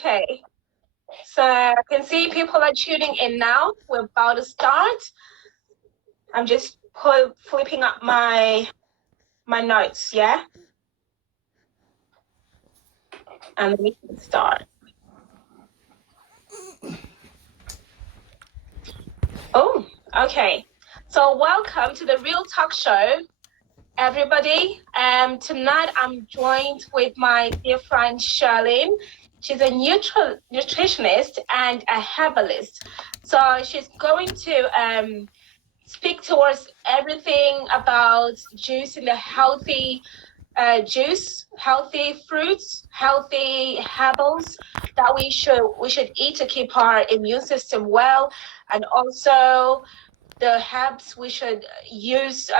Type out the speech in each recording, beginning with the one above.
Okay, so I can see people are tuning in now. We're about to start. I'm just flipping up my notes, yeah? And we can start. Oh, okay. So welcome to the Real Talk Show, everybody. Tonight I'm joined with my dear friend Shirlene. She's a nutritionist and a herbalist. So she's going to speak to us everything about juicing the healthy juice, healthy fruits, healthy herbals that we should eat to keep our immune system well, and also the herbs we should use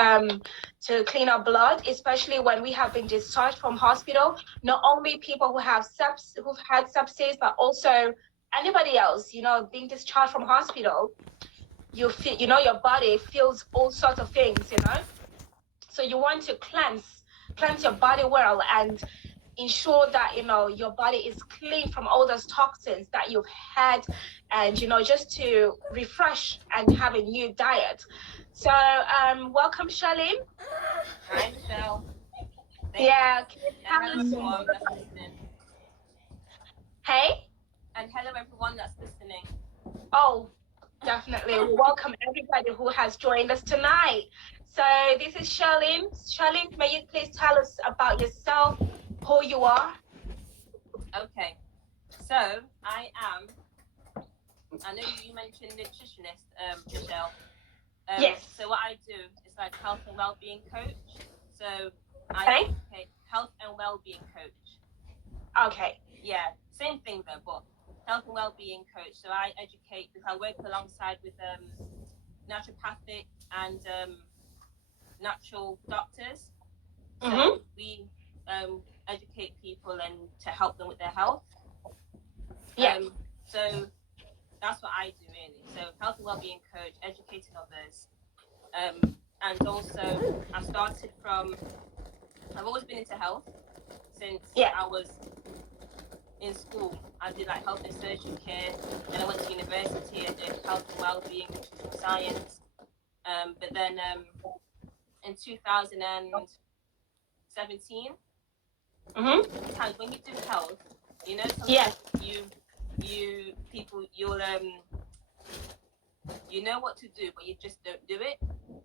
to clean our blood, especially when we have been discharged from hospital. Not only people who've had sepsis, but also anybody else, being discharged from hospital. You feel, your body feels all sorts of things, so you want to cleanse your body well and ensure that your body is clean from all those toxins that you've had, and just to refresh and have a new diet. So welcome, Shirlene. Hi, Michelle. Yeah, can you and tell hello us? everyone that's listening. Hey. And hello everyone that's listening. Oh, definitely. We welcome everybody who has joined us tonight. So this is Shirlene. Shirlene, may you please tell us about yourself, who you are? Okay, so I know you mentioned nutritionist, Michelle. Yes. So what I do is like health and well-being coach. So I Okay. health and well-being coach. Okay. Yeah, same thing though, but health and well-being coach. So I educate because I work alongside with naturopathic and natural doctors. So we educate people and to help them with their health. Yeah. So that's what I do really. So health and well-being coach, educating others. And also I've always been into health since I was in school. I did like health and surgery care, and I went to university and did health and well-being, nutritional science. But then in 2017, sometimes when you do health, sometimes you know what to do, but you just don't do it,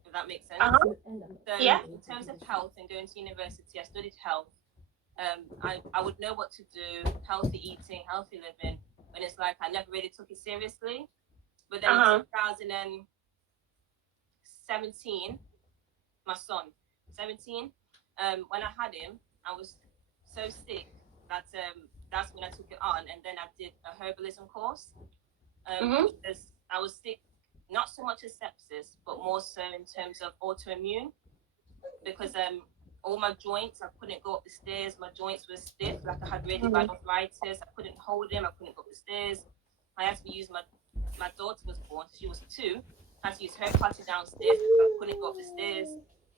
if that makes sense. So in terms of health and going to university, I studied health. I would know what to do, healthy eating, healthy living, when it's like I never really took it seriously. But then in 2017, my son, 17, when I had him, I was so sick that that's when I took it on, and then I did a herbalism course. Because I was sick, not so much as sepsis, but more so in terms of autoimmune, because all my joints, I couldn't go up the stairs. My joints were stiff, like I had really bad arthritis. I couldn't hold him. I couldn't go up the stairs. I had to use my daughter was born. She was 2. I had to use her potty downstairs because I couldn't go up the stairs.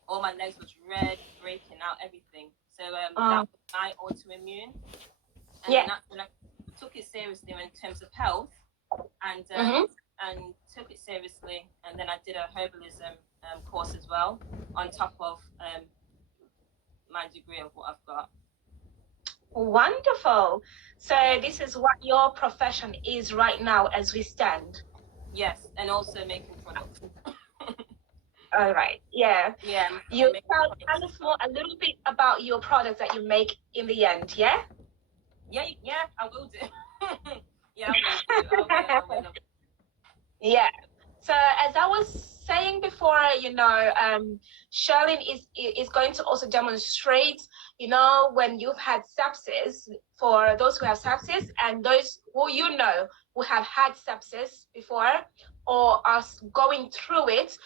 All my legs was red, breaking out, everything. So that was my autoimmune. And then that's when I took it seriously in terms of health, and took it seriously. And then I did a herbalism course as well on top of my degree of what I've got. Wonderful. So this is what your profession is right now as we stand. Yes, and also making products. All right. Yeah. Yeah. You tell us more a little bit about your products that you make in the end, yeah? Yeah, I will do. Yeah, I will. Yeah. So as I was saying before, Shirley is going to also demonstrate, when you've had sepsis, for those who have sepsis and those who who have had sepsis before or are going through it.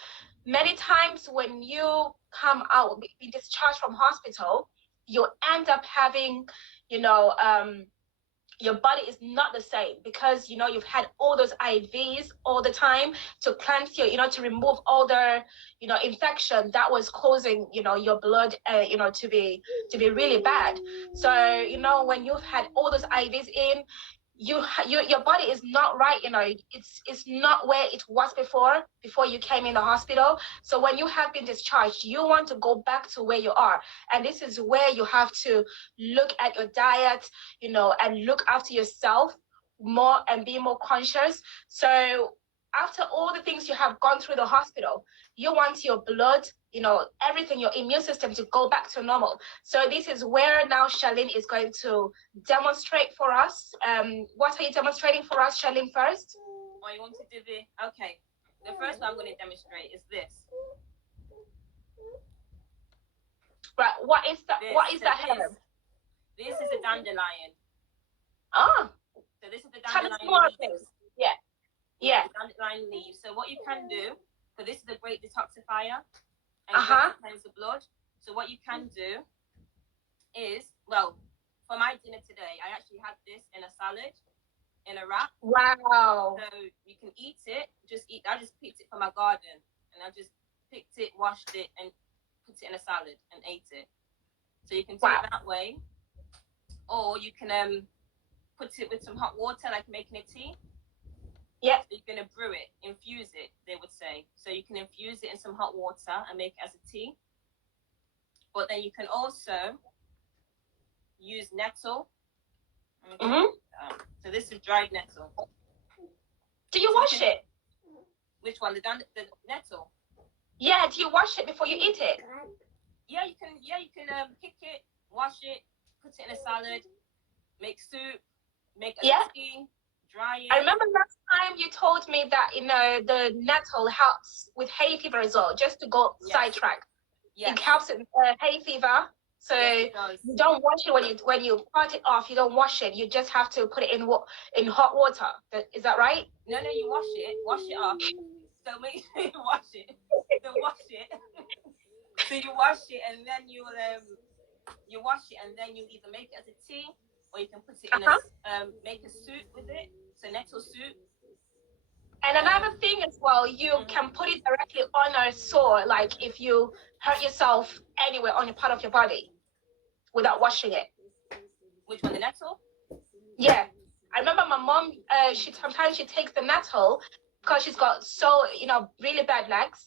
Many times when you come out, be discharged from hospital, you end up having, your body is not the same because you've had all those IVs all the time to cleanse to remove all the infection that was causing your blood to be really bad. So when you've had all those IVs in, your body is not right, it's not where it was before you came in the hospital. So when you have been discharged, you want to go back to where you are, and this is where you have to look at your diet, and look after yourself more and be more conscious. So after all the things you have gone through the hospital, you want your blood, everything, your immune system to go back to normal. So this is where now Shirlene is going to demonstrate for us. What are you demonstrating for us, Shirlene, first? Or you want to do the, okay. The first one I'm going to demonstrate is this. Right, what is that herb? This is a dandelion. Ah. So this is the Tell us dandelion more, leaves. please. Yeah. The dandelion leaves. So what you can do, so this is a great detoxifier and cleanse the blood. So what you can do is, well, for my dinner today, I actually had this in a salad, in a wrap. Wow. So you can eat it. I just picked it from my garden, and I just picked it, washed it, and put it in a salad and ate it. So you can do it that way, or you can put it with some hot water, like making a tea. Yeah. So you're gonna brew it, infuse it, they would say. So you can infuse it in some hot water and make it as a tea. But then you can also use nettle. So this is dried nettle. Do you wash it? Which one? The nettle? Yeah. Do you wash it before you eat it? Yeah, you can. Yeah, you can pick it, wash it, put it in a salad, make soup, make a tea, dry it. I remember last time you told me that the nettle helps with hay fever as well. Just to go sidetrack, it helps with hay fever. So you don't wash it when you part it off. You don't wash it. You just have to put it in hot water. Is that right? No, you wash it off. So make sure you wash it. So wash it. So you wash it and then you wash it and then you either make it as a tea or you can put it in make a soup with it. So nettle soup. And another thing as well, you can put it directly on a sore, like if you hurt yourself anywhere on a part of your body, without washing it. Which one, the nettle? Yeah, I remember my mom. Sometimes she takes the nettle because she's got really bad legs.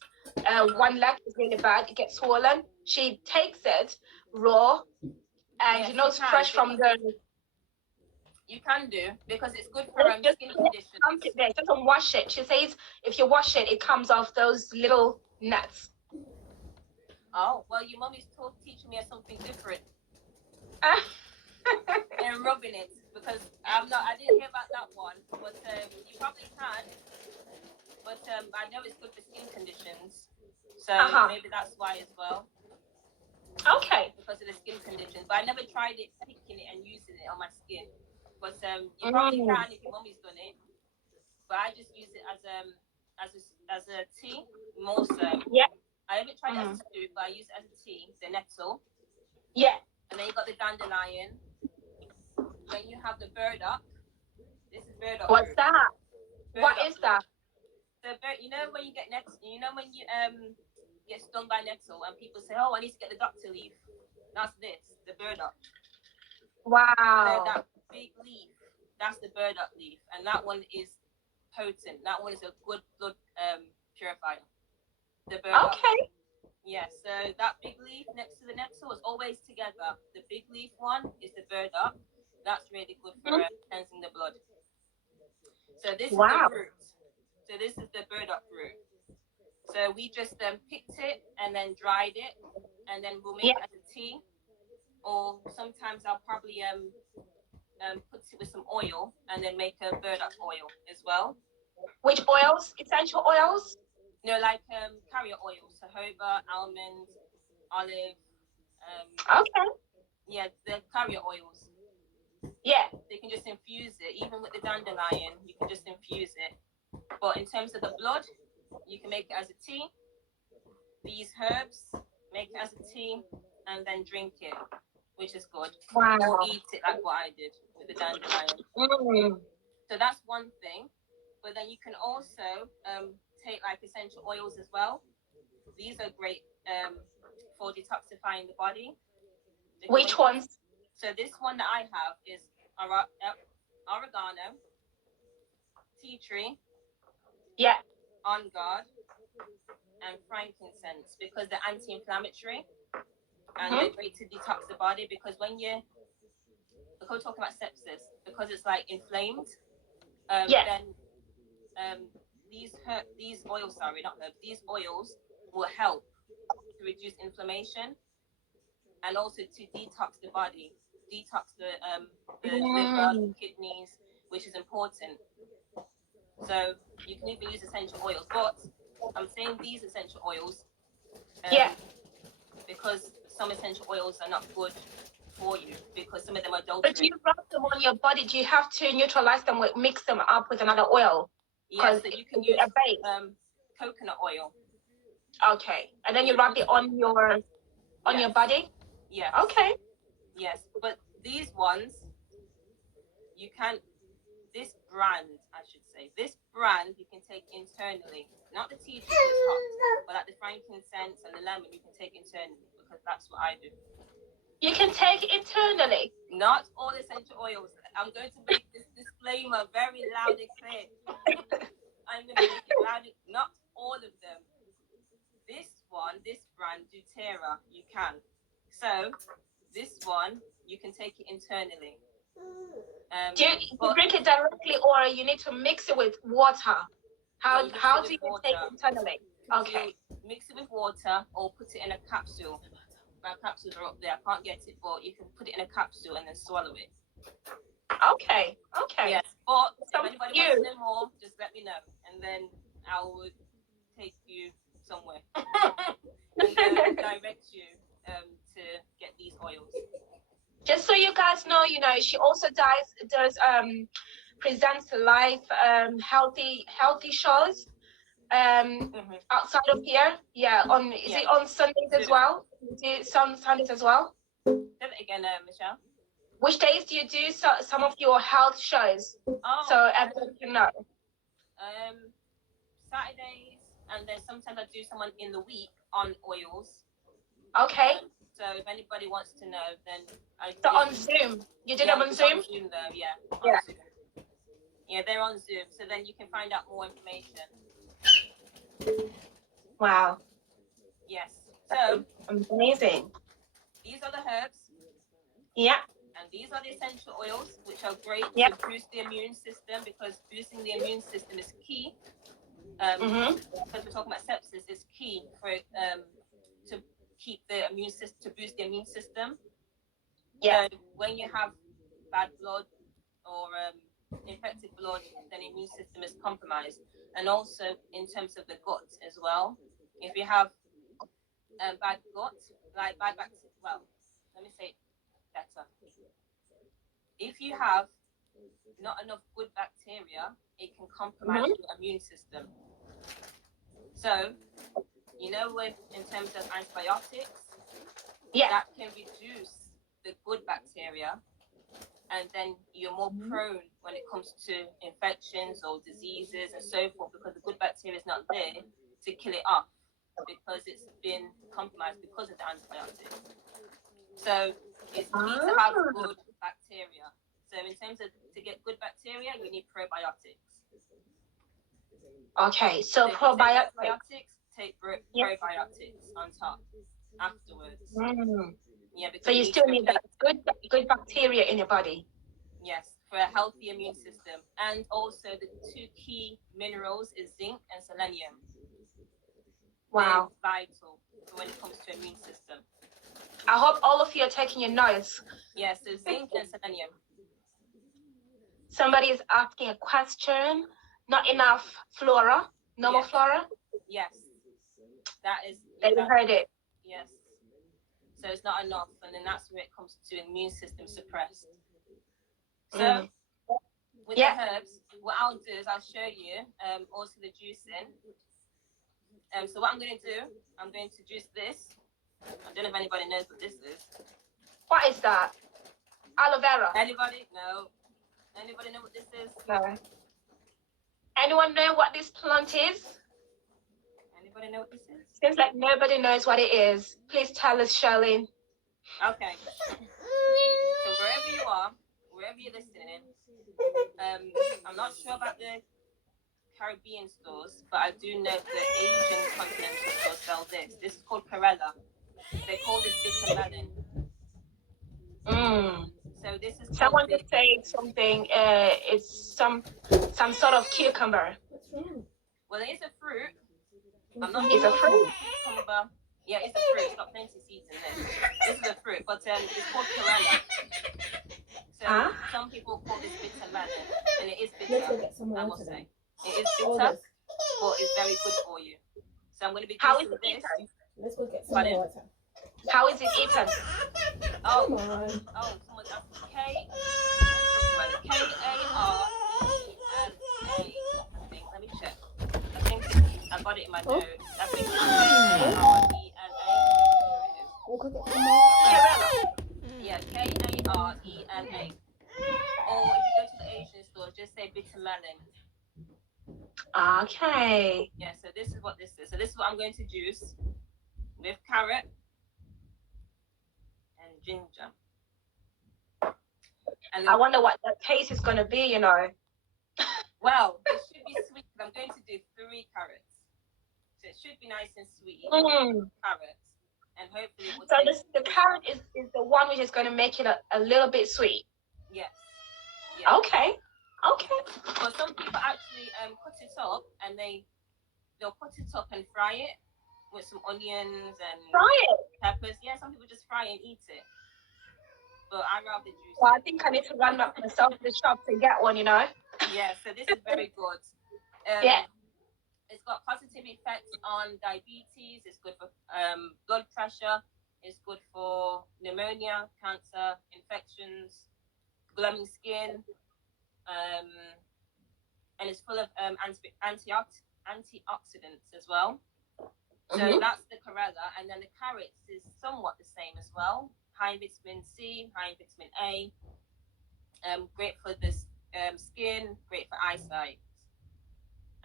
One leg is really bad; it gets swollen. She takes it raw, and it's fresh from the. You can do, because it's good for skin conditions. It doesn't wash it. She says if you wash it, it comes off those little nuts. Oh, well, your mum is teaching me something different. And rubbing it, because I didn't hear about that one, but you probably can. But I know it's good for skin conditions, so maybe that's why as well. Okay. Because of the skin conditions, but I never tried it, picking it and using it on my skin. But you probably can if your mummy's done it. But I just use it as a tea more so. Yeah. I haven't tried it as a soup, but I use it as a tea. The nettle. Yeah. And then you got the dandelion. Then you have the burdock. This is burdock. What's that? What is that? So when you get nettle, when you get stung by nettle and people say, "Oh, I need to get the doctor leaf." That's the burdock. Wow. So that big leaf, that's the burdock leaf, and that one is potent. That one is a good blood purifier. The burdock. Okay. Yeah, so that big leaf next to the nettle is always together. The big leaf one is the burdock. That's really good for cleansing the blood. So this is the root. So this is the burdock root. So we just picked it and then dried it, and then we'll make it as a tea. Or sometimes I'll probably put it with some oil and then make a burdock oil as well. Which oils? Essential oils? No, like carrier oil, so jojoba, almond, olive. Okay. Yeah, the carrier oils. Yeah. So you can just infuse it. Even with the dandelion, you can just infuse it. But in terms of the blood, you can make it as a tea. These herbs, make it as a tea, and then drink it, which is good. Wow. Or eat it like what I did with the dandelion. So that's one thing. But then you can also take like essential oils as well. These are great for detoxifying the body. Which ones? So this one that I have is oregano, oregano, tea tree, Yeah. on guard, and frankincense, because they're anti-inflammatory and they're great to detox the body. Because when we're talking about sepsis, because it's like inflamed, then these oils, these oils will help to reduce inflammation and also to detox the body, detox the liver, the kidneys, which is important. So you can even use essential oils, but I'm saying these essential oils because some essential oils are not good for you, because some of them are adulterated. But do you rub them on your body? Do you have to neutralize them with, mix them up with another oil? Yes, so you can use coconut oil. Okay, and then you rub it on your body. Yes. Okay. Yes, but these ones you can. This brand, I should say, this brand you can take internally, not the tea tree that's hot, but like the frankincense and the lemon you can take internally, because that's what I do. You can take internally. Not all essential oils. I'm going to make this disclaimer very loud and clear. I'm going to make it loud. Not all of them. This one, this brand, doTERRA, you can. So this one, you can take it internally. Do you drink it directly, or you need to mix it with water? How do you take it internally? Okay. So mix it with water or put it in a capsule. My capsules are up there. I can't get it, but you can put it in a capsule and then swallow it. Okay. Yes, but if anybody wants to know more, just let me know, and then I would take you somewhere and direct you to get these oils. Just so you guys know, she also does presents live healthy shows outside of here. Yeah, is it on Sundays as well? Is it on Sundays as well? Say that again, Michelle. Which days do you do some of your health shows? So everyone can know. Saturdays, and then sometimes I do someone in the week on oils. Okay. So if anybody wants to know, then on Zoom. You did them on Zoom? On Zoom though, yeah. Zoom. Yeah, they're on Zoom, so then you can find out more information. Wow. Yes. So amazing. These are the herbs. Yeah. And these are the essential oils, which are great to boost the immune system, because boosting the immune system is key. Because we're talking about sepsis, is key for to keep the immune system, to boost the immune system. Yeah. So when you have bad blood or infected blood, then the immune system is compromised. And also in terms of the gut as well. If you have bad gut, like bad bacteria, well, let me say it better. If you have not enough good bacteria, it can compromise your immune system. So, in terms of antibiotics, that can reduce the good bacteria, and then you're more prone when it comes to infections or diseases and so forth, because the good bacteria is not there to kill it off, because it's been compromised because of the antibiotics. So it's key to have good bacteria. So in terms of to get good bacteria, you need probiotics. Okay, so probiotics. Take probiotics on top afterwards. Yeah, because so you still need that good bacteria in your body. Yes, for a healthy immune system. And also the two key minerals is zinc and selenium. Wow. They're vital for when it comes to immune system. I hope all of you are taking your notes. Yes, so zinc and selenium. Somebody is asking a question. Not enough flora, normal flora? Yes. That is... You heard it. Yes. So it's not enough, and then that's where it comes to immune system suppressed. So, with the herbs, what I'll do is I'll show you also the juicing. So what I'm going to do, I'm going to juice this. I don't know if anybody knows what this is. What is that? Aloe vera? Anybody? No. Anybody know what this is? No. Anyone know what this plant is? Anybody know what this is? Seems like nobody knows what it is. Please tell us, Shirlene. Okay. So wherever wherever you're listening. I'm not sure about the Caribbean stores, but I do know the Asian continental stores sell this. This is called Perella. They call this bitter melon. So this is someone just said something. It's some sort of cucumber. Well, it is a fruit. I'm not It's sure a fruit. Cucumber. Yeah, it's a fruit. It's got plenty of seeds in this. This is a fruit, but it's called Perella. So some people call this bitter melon, and it is bitter. I must say, it is bitter, but it's very good for you. So I'm going to be How is juicing it this. eaten? Let's go get some water. How is it eaten? Oh, Come on. someone's asking K-A-R-E-L-A. I think. Let me check. I think I got it in my notes. I think it's K-A-R-E-L-A. We'll go get some water. Yeah, K-A-R-E-L-A. Or if you go to the Asian store, just say bitter melon. Okay. Yeah, so this is what this is. So this is what I'm going to juice with carrot and ginger. And I wonder what the taste is going to be, you know. Well, it should be sweet. I'm going to do 3 carrots. So it should be nice and sweet. Carrots. And hopefully it will So taste the carrot is the one which is going to make it a little bit sweet. Yes. Okay. But some people actually cut it up and they'll cut it up and fry it with some onions and peppers. Yeah, some people just fry and eat it. But I rather juice. Well, I think I need to run up myself to the shop to get one, you know. Yeah, so this is very good. It's got positive effects on diabetes. It's good for blood pressure. It's good for pneumonia, cancer, infections, glowing skin. And it's full of antioxidants as well. So that's the Corella. And then the carrots is somewhat the same as well. High in vitamin C, high in vitamin A. Great for the skin, great for eyesight.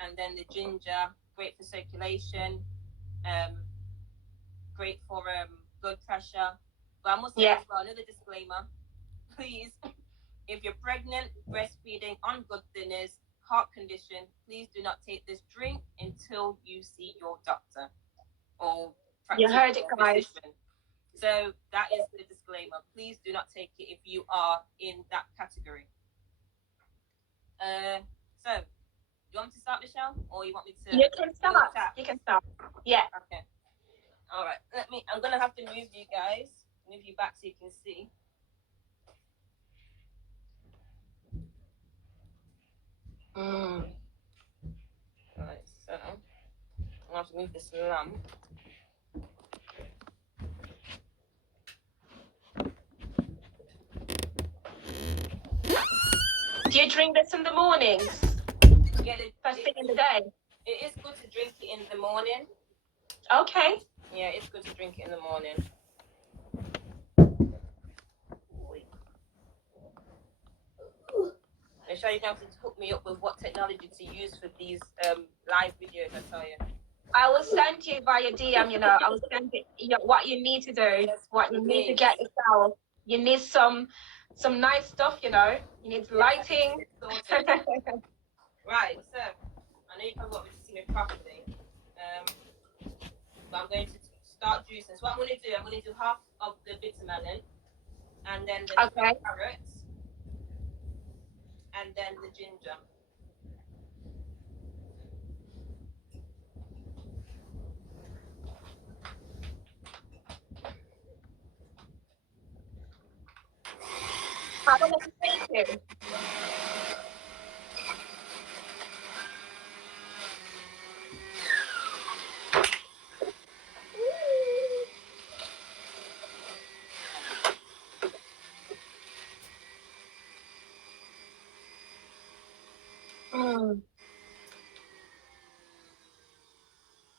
And then the ginger, great for circulation, great for blood pressure. But I must say as well, another disclaimer, please, if you're pregnant, breastfeeding, on blood thinners, heart condition, please do not take this drink until you see your doctor or You heard it, guys. physician. So that is the disclaimer. Please do not take it if you are in that category. So, do you want me to start, Michelle, or you want me to? You can start. You can start. Yeah. Okay. All right. I'm gonna have to move you guys. Move you back so you can see. Right. So I'm gonna have to move this lamp. Do you drink this in the mornings? Yeah, First thing in the day. It is good to drink it in the morning. Okay. Yeah, it's good to drink it in the morning. Michelle, you're going to have to hook me up with what technology to use for these live videos, I tell you. I will send you via DM, you know. I will send you what you need to do, what you need to get yourself. You need some nice stuff, you know. You need lighting. Right, so I know you probably won't be seeing it properly. But I'm going to start juicing. So what I'm going to do half of the bitter melon, and then the carrots, and then the ginger. How long does it take you?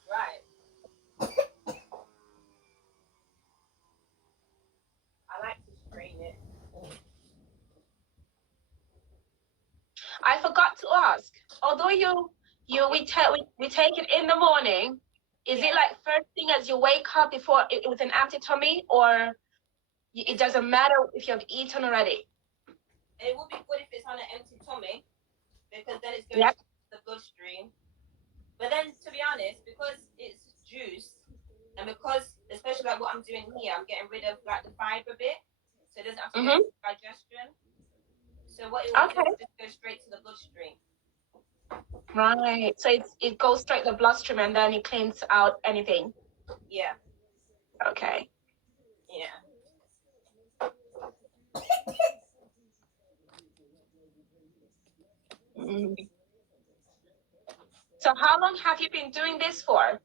Right. I like to strain it. I forgot to ask. Although we take it in the morning, is it like first thing as you wake up before with an empty tummy, or it doesn't matter if you have eaten already? it would be good if it's on an empty tummy, because then it's going Yep. to the bloodstream. But then, to be honest, because it's juice, and because, especially like what I'm doing here, I'm getting rid of like the fiber bit, so it doesn't have to go to digestion. So what it will do is just go straight to the bloodstream. Right. So it goes straight to the bloodstream and then it cleans out anything. Yeah. Okay. Yeah. So how long have you been doing this for?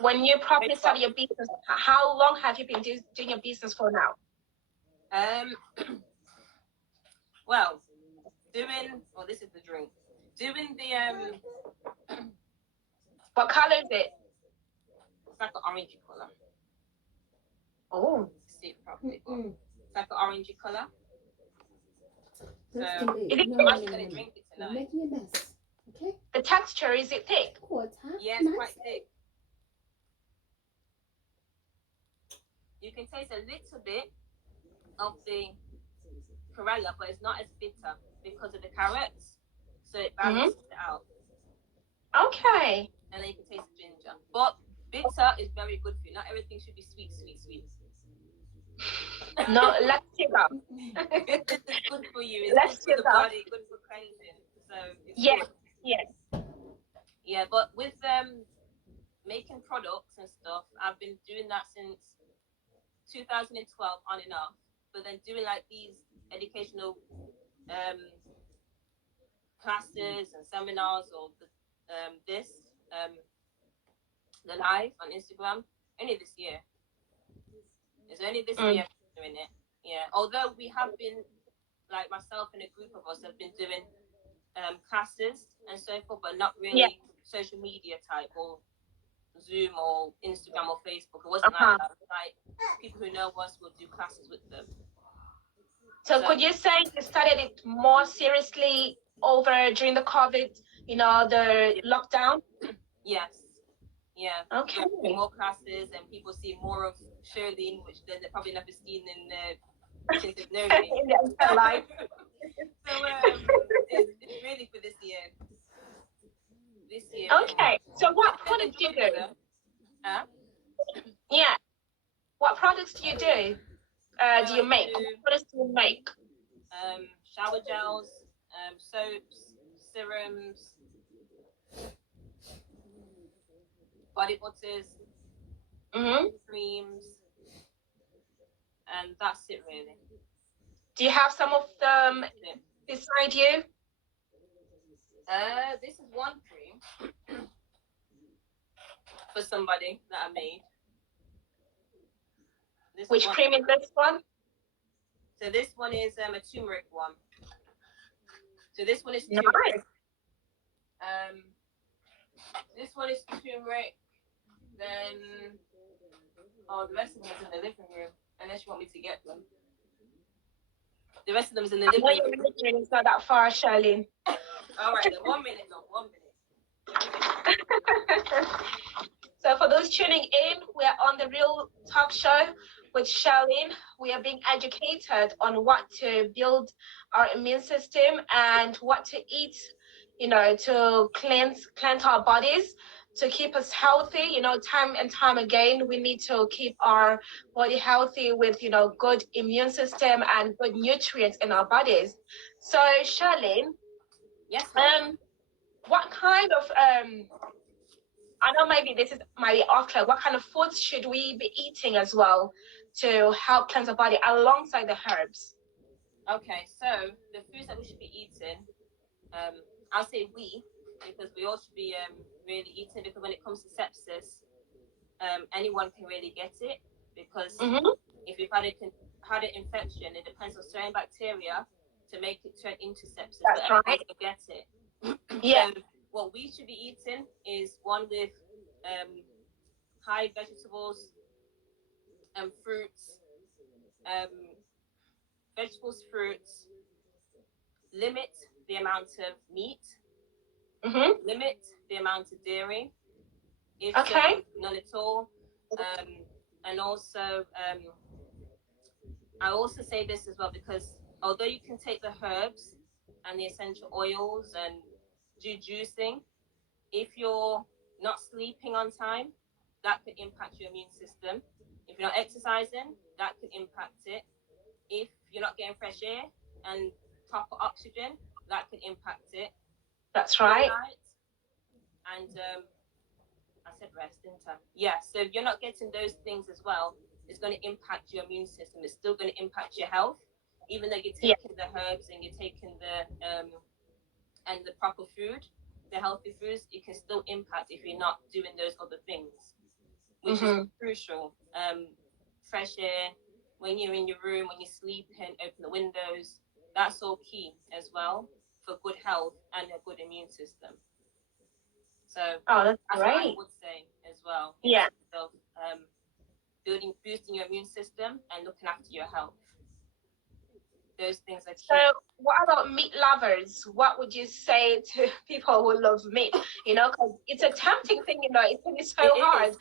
When you properly start your business, how long have you been doing your business for now? Well, this is the drink. Doing the What color is it? it's like an orangey color. Oh. See it properly. It's like an orangey color. So is it I'm actually gonna drink it tonight. You're making a mess. Okay. The texture, is it thick? Yeah, it's quite thick. You can taste a little bit of the Corella, but it's not as bitter because of the carrots. So it balances it out. Okay. And then you can taste the ginger. But bitter is very good for you. Not everything should be sweet, sweet, sweet. No, let's sugar. Bitter is good for you. It's Let's good for the sugar. body, good for cleansing. So it's Yes, good. yes. Yeah, but with making products and stuff, I've been doing that since 2012 on and off. But then doing like these educational classes and seminars, or the live on Instagram, only this year. It's only this year doing it. Yeah. Although we have been, like myself and a group of us have been doing classes and so forth, but not really social media type or Zoom or Instagram or Facebook. It wasn't like that. Like people who know us will do classes with them. So could you say you started it more seriously over during the COVID, the lockdown? Yes. Yeah. Okay. More classes and people see more of Shirlene, which they probably never seen since they've known me. In their life. So it's really for this year. Okay. So what products do you do? Yeah. What products do you do? Do you make? What products do you make? Shower gels, soaps, serums, body butters, creams, and that's it really. Do you have some of them beside you? This is one cream for somebody that I made. Which cream is this one? So this one is a turmeric one. So this one is nice. turmeric. This one is turmeric. Then, the rest of them is in the living room, unless you want me to get them. The rest of them is in the living room. It's not that far, Shirlene. All right, then 1 minute, no, 1 minute. So for those tuning in, we are on the Real Talk Show with Shirlene. We are being educated on what to build our immune system and what to eat, to cleanse our bodies, to keep us healthy. Time and time again, we need to keep our body healthy with, good immune system and good nutrients in our bodies. So Shirlene, yes, what kind of I know maybe this is my off-track. What kind of foods should we be eating as well to help cleanse the body alongside the herbs? Okay, so the foods that we should be eating, I'll say we, because we all should be really eating, because when it comes to sepsis, anyone can really get it, because if you've had an infection, it depends on certain bacteria to make it turn into sepsis. That's but right. Can get it. Yeah. So what we should be eating is one with high vegetables and fruits, vegetables, fruits. Limit the amount of meat. Limit the amount of dairy. If none at all. And also, I also say this as well because although you can take the herbs and the essential oils and do juicing, if you're not sleeping on time, that could impact your immune system. If you're not exercising, that could impact it. If you're not getting fresh air and proper oxygen, that could impact it. That's Blue right. light and I said rest, didn't I? Yeah. So if you're not getting those things as well, it's going to impact your immune system. It's still going to impact your health, even though you're Yeah. taking the herbs and you're taking the proper food, the healthy foods. It can still impact if you're not doing those other things, which is crucial. Fresh air when you're in your room, when you're sleeping, open the windows. That's all key as well for good health and a good immune system. So Oh, that's that's what I great. would say as well. Yeah. So, boosting your immune system and looking after your health. Those things are So key. what about meat lovers? What would you say to people who love meat? You know, because it's a tempting thing, you know, it can be so It hard is.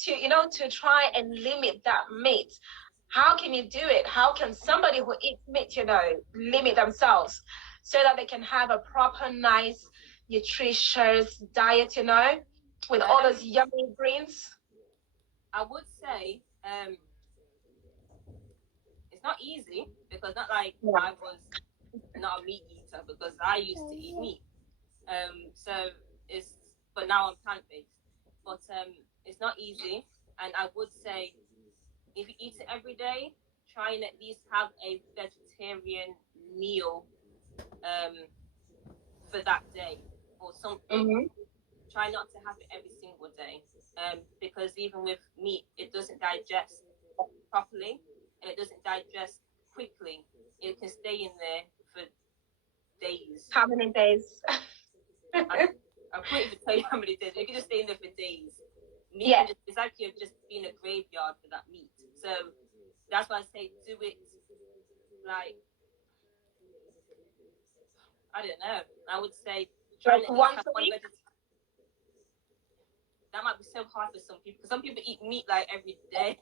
to you know, to try and limit that meat. How can you do it? How can somebody who eats meat, you know, limit themselves so that they can have a proper, nice, nutritious diet, you know, with all those yummy greens? I would say it's not easy because not like Yeah. I was not a meat eater because I used to eat meat. So but now I'm plant based. But it's not easy, and I would say if you eat it every day, try and at least have a vegetarian meal for that day or something. Mm-hmm. Try not to have it every single day, because even with meat, it doesn't digest properly and it doesn't digest quickly. It can stay in there for days. How many days? I couldn't even tell you how many days. It can just stay in there for days. Meat Yeah. it's like you're just being a graveyard for that meat. So that's why I say do it like, I don't know. I would say try and Like at least once have a one week? vegetarian. That might be so hard for some people. Some people eat meat like every day.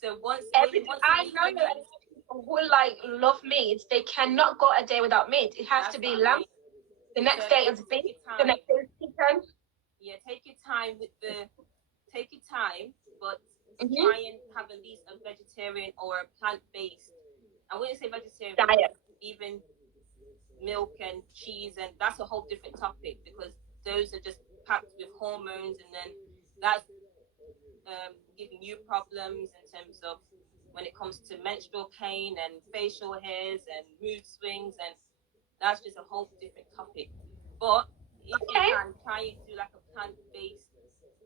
So once a I week know for that me, people who like love meat, they cannot go a day without meat. It has that's to be what I lamb. mean. The So next you day have is to beef. take your The time. next day is chicken. Yeah, take your time take your time, but Mm-hmm. try and have at least a vegetarian or a plant-based. I wouldn't say vegetarian Diet. because even milk and cheese, and that's a whole different topic because those are just packed with hormones, and then that's giving you problems in terms of when it comes to menstrual pain and facial hairs and mood swings, and that's just a whole different topic. But if you Okay. can try and do like a plant-based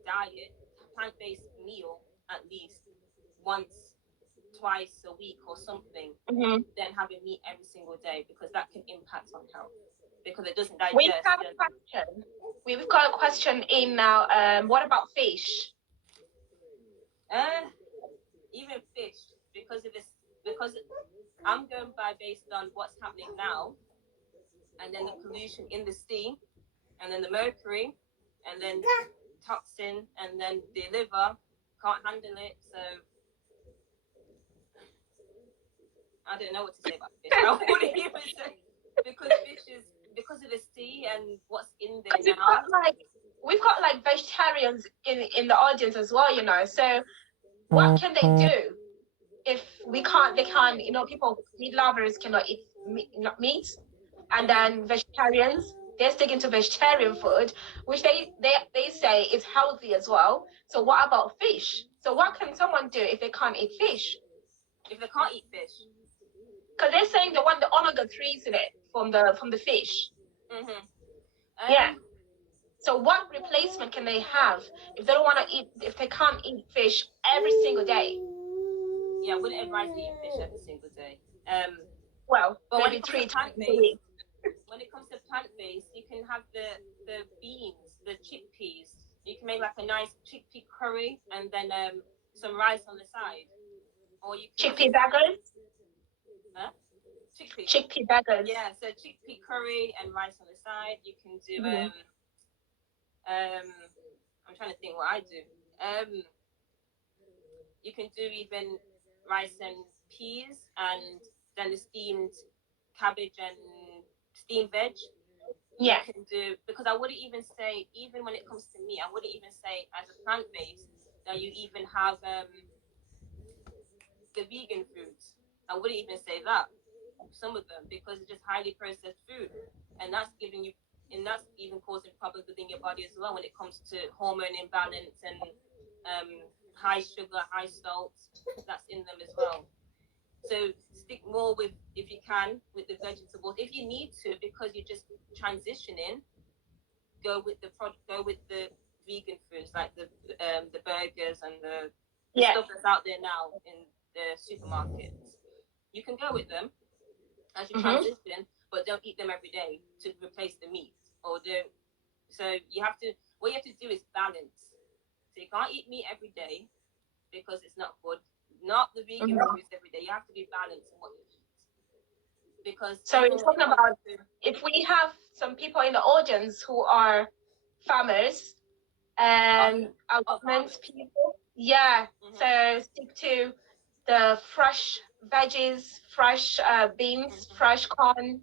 diet, plant-based meal at least once, twice a week or something, Mm-hmm. then having meat every single day because that can impact on health because it doesn't We digest. have a question. We've got a question in now. What about fish? Even fish because I'm going by based on what's happening now, and then the pollution in the sea, and then the mercury, and then toxin, and then the liver can't handle it. So I don't know what to say about fish. I wouldn't even say because of the sea and what's in there Because now. we've got like vegetarians in the audience as well, you know. So what can they do if they can't, you know, people, meat lovers cannot eat meat, not meat, and then vegetarians, they're sticking to vegetarian food, which they say is healthy as well. So what about fish? So what can someone do if they can't eat fish? If they can't eat fish, Because they're saying they want the omega-3s in it from the fish. Yeah. So what replacement can they have if they don't want to eat, if they can't eat fish every single day? Yeah, I wouldn't advise eating fish every single day. Well, But maybe 3 times a week. when it comes to plant-based, you can have the beans, the chickpeas. You can make like a nice chickpea curry and then some rice on the side. Or you can Chickpea baggers? Huh? Chickpea. Chickpea baggers. Yeah, so chickpea curry and rice on the side. You can do I'm trying to think what I do. You can do even rice and peas and then the steamed cabbage and steamed veg. Yeah. You can do, because I wouldn't even say, even when it comes to meat, I wouldn't even say as a plant-based that you even have the vegan foods. I wouldn't even say that, some of them, because it's just highly processed food, and that's giving you, and that's even causing problems within your body as well when it comes to hormone imbalance and high sugar, high salt, that's in them as well. So stick more with, if you can, with the vegetables. If you need to, because you're just transitioning, go with the vegan foods, like the burgers and the stuff that's out there now in the supermarkets. You can go with them as you transition, but don't eat them every day to replace the meat. Or don't. So you have to. What you have to do is balance. So you can't eat meat every day because it's not good. Not the vegan foods every day. You have to be balanced in what you eat. Because so we're talking about if we have some people in the audience who are farmers and allotment people, so stick to the fresh veggies, fresh beans, fresh corn,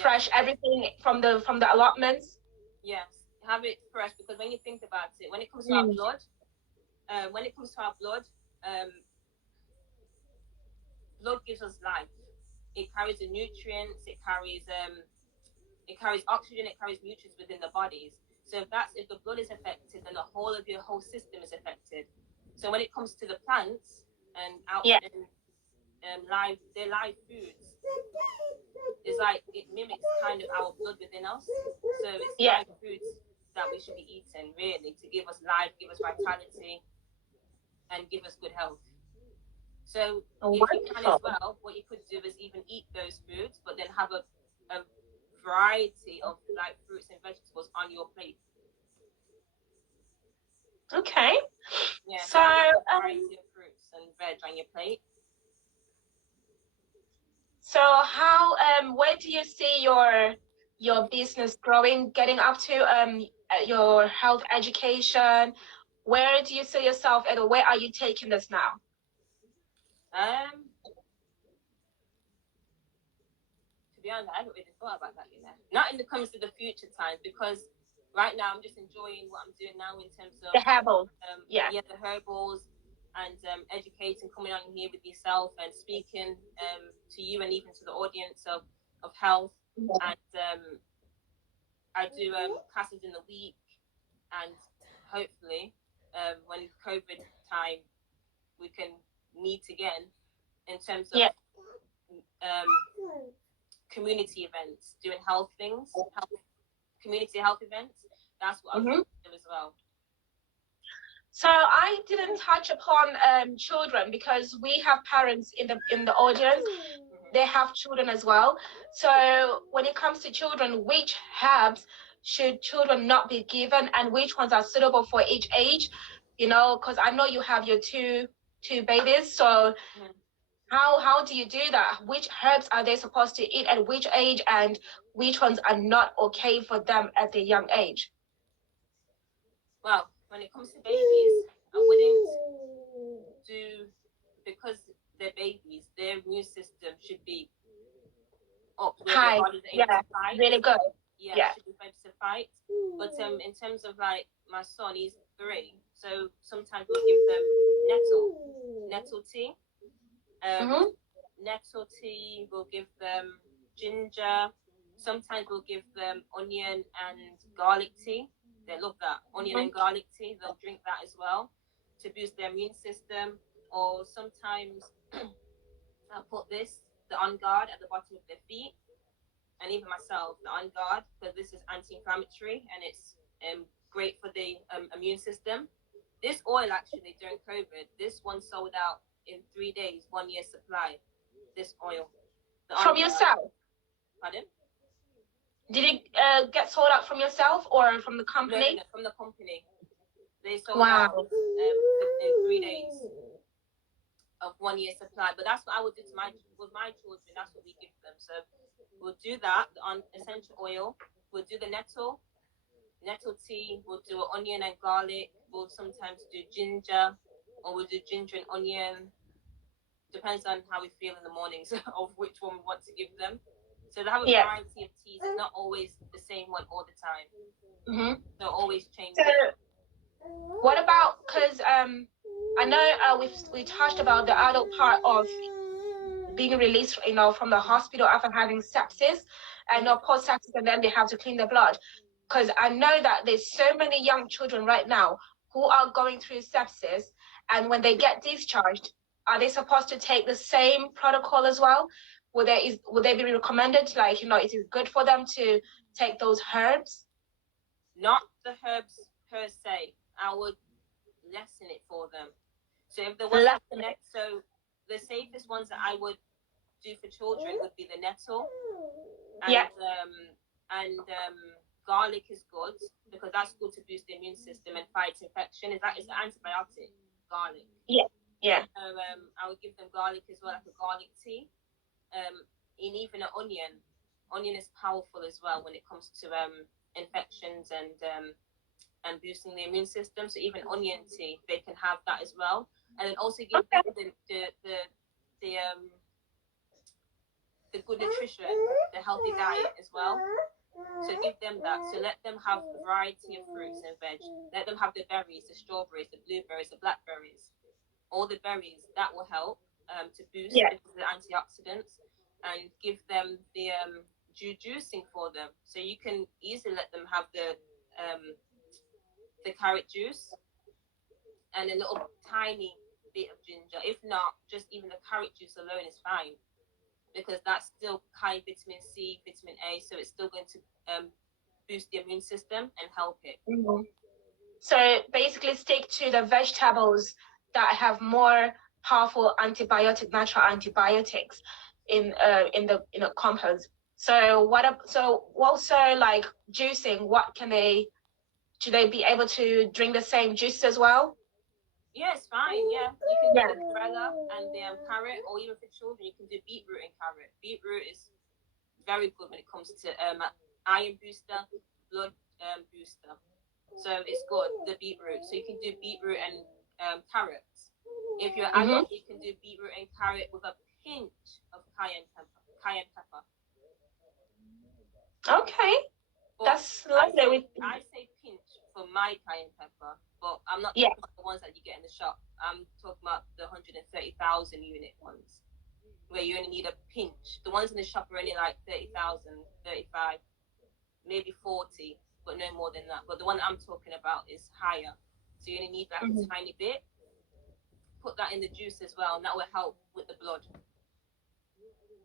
fresh everything from the allotments. Yes, have it fresh, because when you think about it, when it comes to our blood, blood gives us life. It carries the nutrients, it carries oxygen, it carries nutrients within the bodies. So if the blood is affected, then the whole system is affected. So when it comes to the plants and their live foods, it's like it mimics kind of our blood within us. So it's live foods that we should be eating, really, to give us life, give us vitality, and give us good health. So if you can as well, what you could do is even eat those foods, but then have a variety of like fruits and vegetables on your plate. Okay. Yeah, so have a variety of fruits and veg on your plate. So how where do you see your business growing, getting up to your health education? Where do you see yourself and where are you taking this now? To be honest, I haven't really thought about that yet. Not in the comes to the future times, because right now I'm just enjoying what I'm doing now in terms of The herbals. the herbals, and educating, coming on here with yourself and speaking to you and even to the audience of health. And I do classes in the week, and hopefully when COVID time we can meet again in terms of community events, doing health things, community health events. That's what I'm doing as well. So I didn't touch upon children, because we have parents in the audience. They have children as well. So when it comes to children, which herbs should children not be given, and which ones are suitable for each age? You know, because I know you have your two babies. So how do you do that? Which herbs are they supposed to eat at which age, and which ones are not okay for them at the young age? Well, when it comes to babies, I wouldn't do, because they're babies, their immune system should be up where their bodies are able to fight. Really good. Should be able to fight. But in terms of like my son, he's 3, so sometimes we'll give them nettle tea. Nettle tea, we'll give them ginger. Sometimes we'll give them onion and garlic tea. They love that. Onion and garlic tea, they'll drink that as well to boost their immune system. Or sometimes I'll put the On Guard at the bottom of their feet. And even myself, the On Guard, because this is anti-inflammatory and it's great for the immune system. This oil, actually, during COVID, this one sold out in 3 days, 1 year supply. This oil. From yourself? Pardon? Did it get sold out from yourself or from the company? No, from the company. They sold out in 3 days of 1 year supply. But that's what I would do with my children. That's what we give them. So we'll do that on essential oil. We'll do the nettle tea. We'll do onion and garlic. We'll sometimes do ginger, or we'll do ginger and onion. depends on how we feel in the mornings of which one we want to give them. So they have a Yeah. variety of teas. It's not always the same one all the time. Mm-hmm. They'll always change. So what about, because I know we touched about the adult part of being released, from the hospital after having sepsis and post sepsis, and then they have to clean the blood. Because I know that there's so many young children right now who are going through sepsis, and when they get discharged, are they supposed to take the same protocol as well? Would they be recommended, like, it is good for them to take those herbs? Not the herbs per se. I would lessen it for them. So if the ones so the safest ones that I would do for children would be the nettle, and garlic is good because that's good to boost the immune system and fight infection. It's an antibiotic, garlic. Yeah. So I would give them garlic as well, like a garlic tea. And even an onion. Onion is powerful as well when it comes to infections and boosting the immune system. So even onion tea, they can have that as well. And then also give them the good nutrition, the healthy diet as well. So give them that. So let them have a variety of fruits and veg. Let them have the berries, the strawberries, the blueberries, the blackberries, all the berries. That will help to boost the antioxidants, and give them the juicing for them. So you can easily let them have the carrot juice and a little tiny bit of ginger. If not, just even the carrot juice alone is fine, because that's still high vitamin C, vitamin A, so it's still going to boost the immune system and help it. Mm-hmm. So basically stick to the vegetables that have more powerful natural antibiotics in the compounds. So also, like juicing, should they be able to drink the same juice as well? Yes, fine. Yeah, you can do the chlorella and the carrot, or even for children, you can do beetroot and carrot. Beetroot is very good when it comes to iron booster, blood booster. So it's good, the beetroot. So you can do beetroot and carrots. If you're adult, you can do beetroot and carrot with a pinch of cayenne pepper. Okay, but that's lovely. I say pinch for my cayenne pepper, but I'm not talking about the ones that you get in the shop. I'm talking about the 130,000 unit ones, where you only need a pinch. The ones in the shop are only like 30,000, 35, maybe 40, but no more than that. But the one I'm talking about is higher, so you only need like a tiny bit. Put that in the juice as well, and that will help with the blood.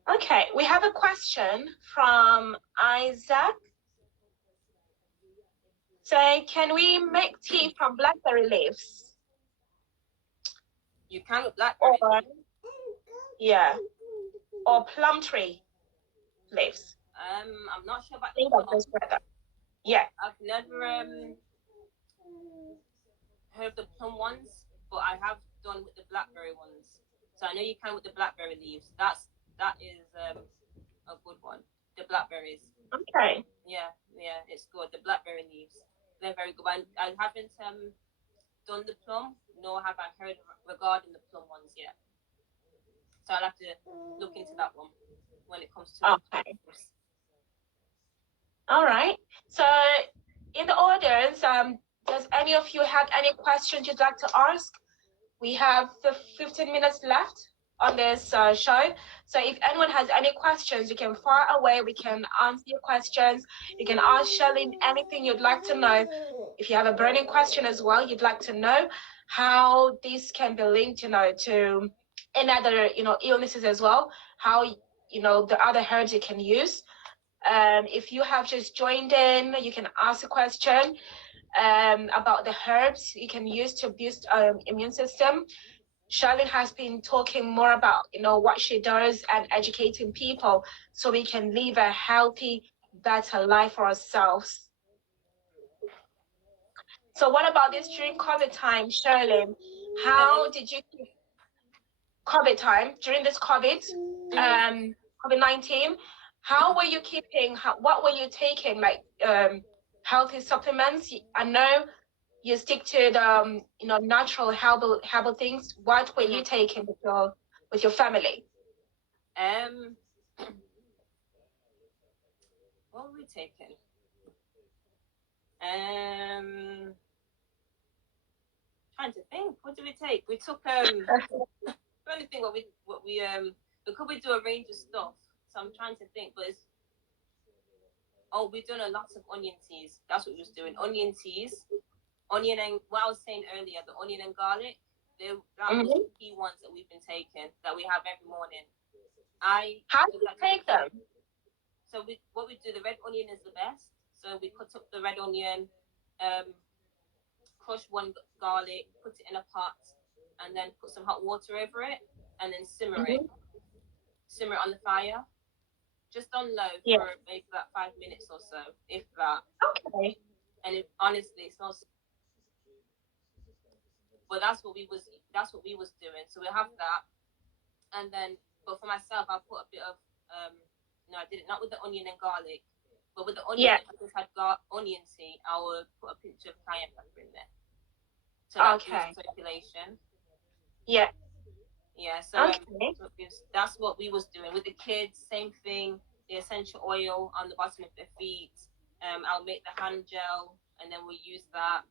Okay, we have a question from Isaac. So, can we make tea from blackberry leaves? You can with blackberry leaves. Or plum tree leaves. I'm not sure about the plum. Yeah. I've never heard of the plum ones, but I have done with the blackberry ones. So I know you can with the blackberry leaves. That is a good one. The blackberries. Okay. Yeah, it's good. The blackberry leaves, they're very good. I haven't done the plum, nor have I heard regarding the plum ones yet. So I'll have to look into that one when it comes to the leaves. All right. So in the audience, does any of you have any questions you'd like to ask? We have 15 minutes left on this show. So if anyone has any questions, you can fire away. We can answer your questions. You can ask Shirlene anything you'd like to know. If you have a burning question as well, you'd like to know how this can be linked, to any other, illnesses as well, how, the other herbs you can use. If you have just joined in, you can ask a question about the herbs you can use to boost immune system. Shirlene has been talking more about, what she does and educating people so we can live a healthy, better life for ourselves. So what about this during COVID time, Shirlene? How did you keep COVID time, during this COVID-19, how were you keeping, what were you taking, like healthy supplements? I know you stick to the natural herbal things. What were you taking with your with your family? What were we taking? Trying to think. What did we take? We took trying to think what we because we do a range of stuff. So I'm trying to think, but it's we've done a lot of onion teas. That's what we was doing. Onion teas, onion and what I was saying earlier, the onion and garlic. That was the key ones that we've been taking that we have every morning. How do you take them? So what we do, the red onion is the best. So we cut up the red onion, crush one garlic, put it in a pot, and then put some hot water over it, and then simmer it. Simmer it on the fire, just on low for maybe about 5 minutes or so, if that. Okay. And honestly, it smells. But that's what we was doing. So we have that, and then, but for myself, I put a bit of no, I did it not with the onion and garlic, but with the onion. If I just had onion tea, I would put a pinch of cayenne pepper in there. So that boosts circulation. Yeah. So that's what we was doing with the kids. Same thing. The essential oil on the bottom of their feet. I'll make the hand gel, and then we use that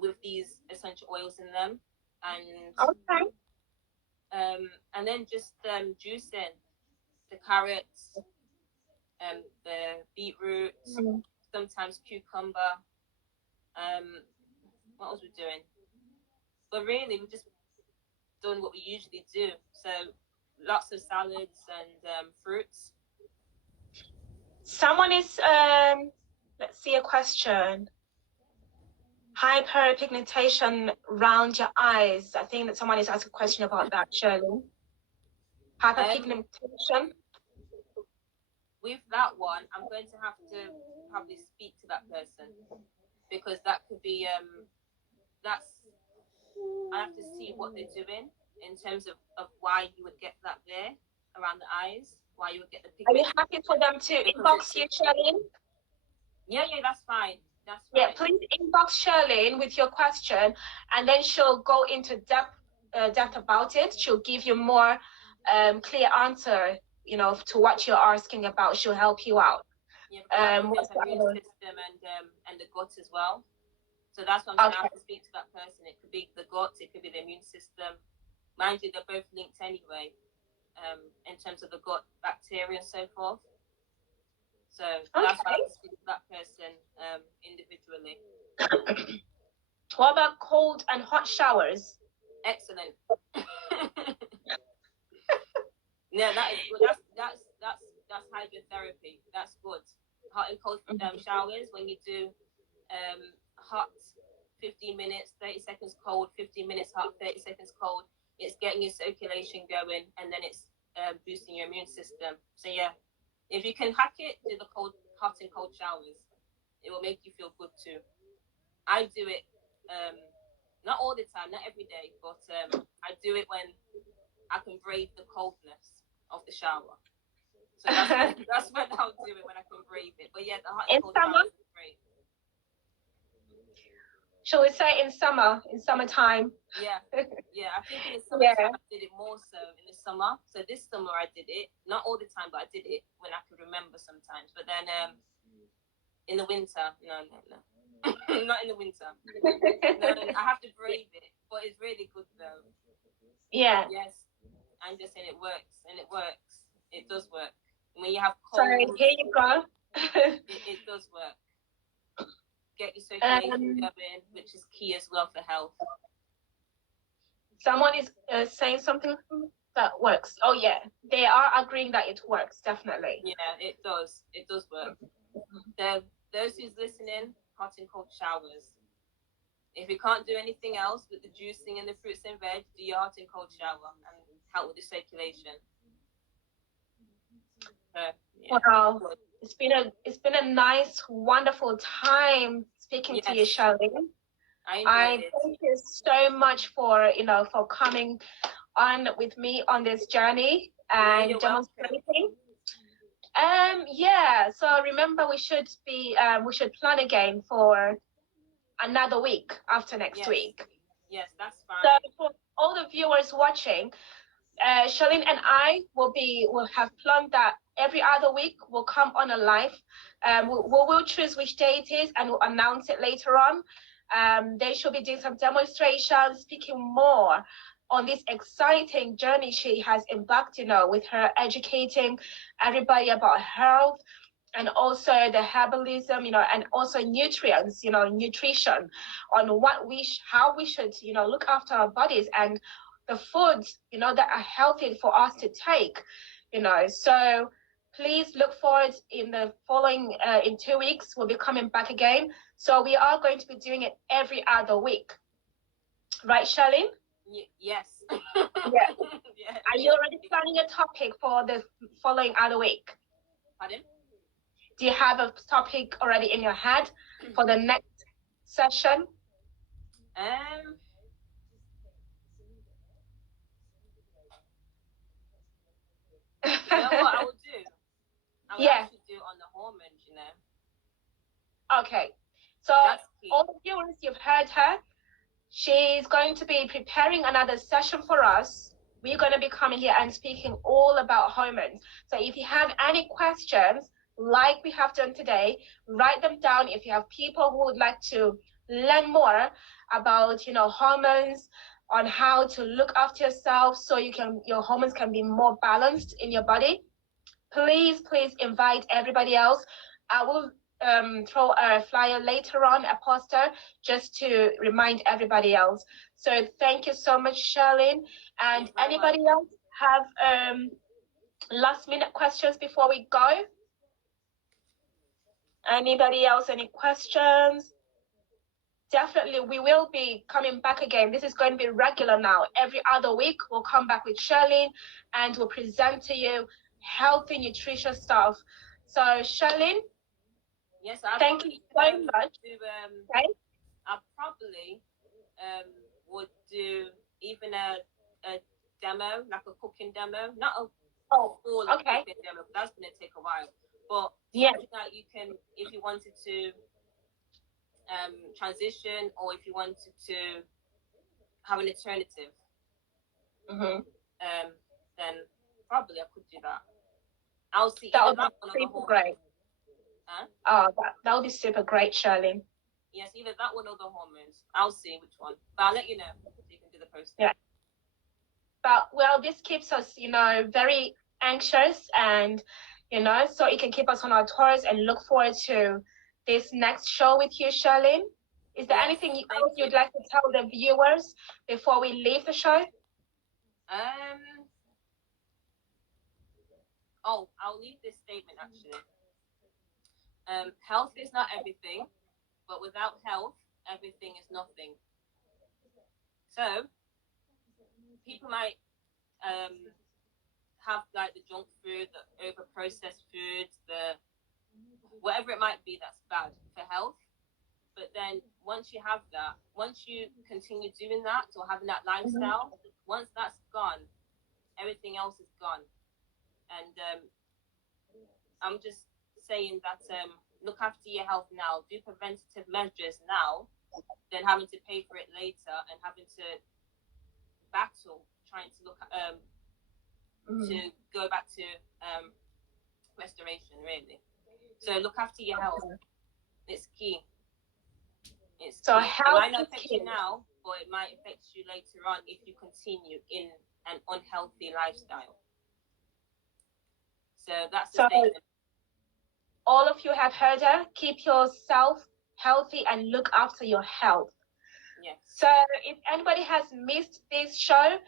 with these essential oils in them, and then just juicing the carrots, the beetroot, sometimes cucumber. What was we doing? But really, we just done what we usually do. So lots of salads and fruits. Someone is let's see a question. Hyperpigmentation around your eyes. I think that someone is asking a question about that, Shirlene. Hyperpigmentation. With that one, I'm going to have to probably speak to that person, because that could be I have to see what they're doing in terms of why you would get that there around the eyes, why you would get the pigment. Are you happy for them to inbox you, Shirlene? Yeah, that's fine. Yeah, please inbox Shirlene with your question, and then she'll go into depth about it. She'll give you more clear answer, to what you're asking about. She'll help you out. Yeah, the immune system and the gut as well. So that's what I'm going to have to speak to that person. It could be the gut, it could be the immune system. Mind you, they're both linked anyway, in terms of the gut bacteria and so forth. So that's why I have to speak to that person individually. What about cold and hot showers? Excellent. Yeah, that is good. That's hydrotherapy. That's good. Hot and cold showers, when you do hot 15 minutes, 30 seconds cold, 15 minutes hot, 30 seconds cold. It's getting your circulation going, and then it's boosting your immune system. So yeah, if you can hack it, do the hot and cold showers. It will make you feel good too. I do it not all the time, not every day, but I do it when I can brave the coldness of the shower. So that's when I'll do it, when I can brave it. But yeah, the hot and cold shower is great. Shall we say in summertime? Yeah. I think in the summertime I did it more so in the summer. So this summer I did it, not all the time, but I did it when I could remember sometimes. But then in the winter, no. Not in the winter. No, I have to brave it. But it's really good though. Yeah. Yes. I'm just saying it works, and it works. It does work. When you have cold, sorry, here you go. it does work. Get your circulation going, which is key as well for health. Someone is saying something that works. Oh yeah, they are agreeing that it works, definitely. Yeah, it does. It does work. Those who's listening, hot and cold showers. If you can't do anything else with the juicing and the fruits and veg, do your hot and cold shower and help with the circulation. Yeah. Wow, it's been a nice, wonderful time speaking to you, Shirlene. I thank you so much for coming on with me on this journey and demonstrating. Yeah. So remember, we should plan again for another week after next week. Yes, that's fine. So for all the viewers watching, Shirlene and I will have planned that every other week we'll come on a live. We'll choose which day it is and we'll announce it later on. They should be doing some demonstrations, speaking more on this exciting journey she has embarked, with her educating everybody about health and also the herbalism, and also nutrients, nutrition, on how we should, look after our bodies and the foods, that are healthy for us to take, So please look forward in the following, in 2 weeks, we'll be coming back again. So we are going to be doing it every other week. Right, Shirlene? Yes. Yeah. Yeah. Are you already planning a topic for the following other week? Pardon? Do you have a topic already in your head for the next session? You know what I would do? I would actually do on the hormones, Okay. So all the viewers, you've heard her. She's going to be preparing another session for us. We're going to be coming here and speaking all about hormones. So if you have any questions, like we have done today, write them down. If you have people who would like to learn more about, hormones, on how to look after yourself so your hormones can be more balanced in your body, please invite everybody else. I will throw a flyer later on, a poster, just to remind everybody else. So thank you so much, Shirlene. And anybody else have last minute questions before we go? Anybody else, any questions? Definitely, we will be coming back again. This is going to be regular now. Every other week, we'll come back with Shirlene and we'll present to you healthy, nutritious stuff. So, Shirlene, yes, thank you so much. Okay. I probably would do even a demo, like a cooking demo, not a full cooking demo. That's going to take a while, but something that you can, if you wanted to transition, or if you wanted to have an alternative, then probably I could do that. I'll see. That would be super great. That would be super great, Shirlene. Yes, either that one or the hormones. I'll see which one, but I'll let you know so you can do the post. Yeah. But this keeps us, very anxious, and so it can keep us on our toes and look forward to this next show with you, Shirlene. Is there anything else you'd like to tell the viewers before we leave the show? I'll leave this statement actually. Health is not everything, but without health, everything is nothing. So people might have like the junk food, the over processed foods, the whatever it might be that's bad for health. But then once you have that, once you continue doing that or having that lifestyle, once that's gone, everything else is gone. And I'm just saying that look after your health now, do preventative measures now, than having to pay for it later and having to battle trying to look to go back to restoration, really. So look after your health. It's key. It might not affect you now, but it might affect you later on if you continue in an unhealthy lifestyle. So that's the statement. All of you have heard her. Keep yourself healthy and look after your health. Yes. So if anybody has missed this show,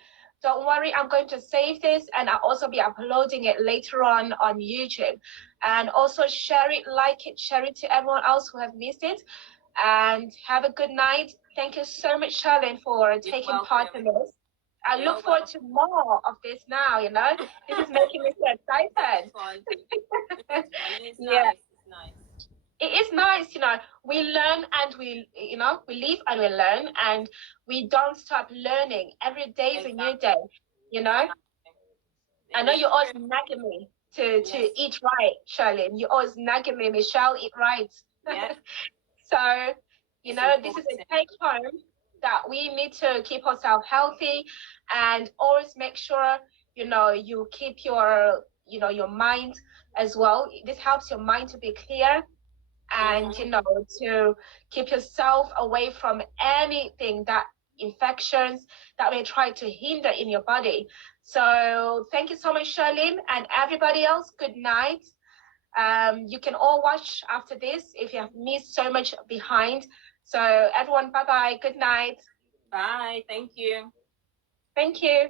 don't worry, I'm going to save this and I'll also be uploading it later on YouTube. And also share it, like it, share it to everyone else who have missed it. And have a good night. Thank you so much, Shirlene, for taking part in this. I look forward to more of this now, This is making me so excited. It's nice. It is nice, we learn and we live and we learn, and we don't stop learning. Every day is a new day, I know you're always nagging me to eat right, Shirlene. You're always nagging me, Michelle, eat right. Yeah. So, this is a take home that we need to keep ourselves healthy and always make sure, you keep your mind as well. This helps your mind to be clear, and to keep yourself away from anything that infections that may try to hinder in your body. So thank you so much, Shirlene, and everybody else. Good night. You can all watch after this if you have missed so much behind. So everyone, bye bye. Good night. Bye. Thank you. Thank you.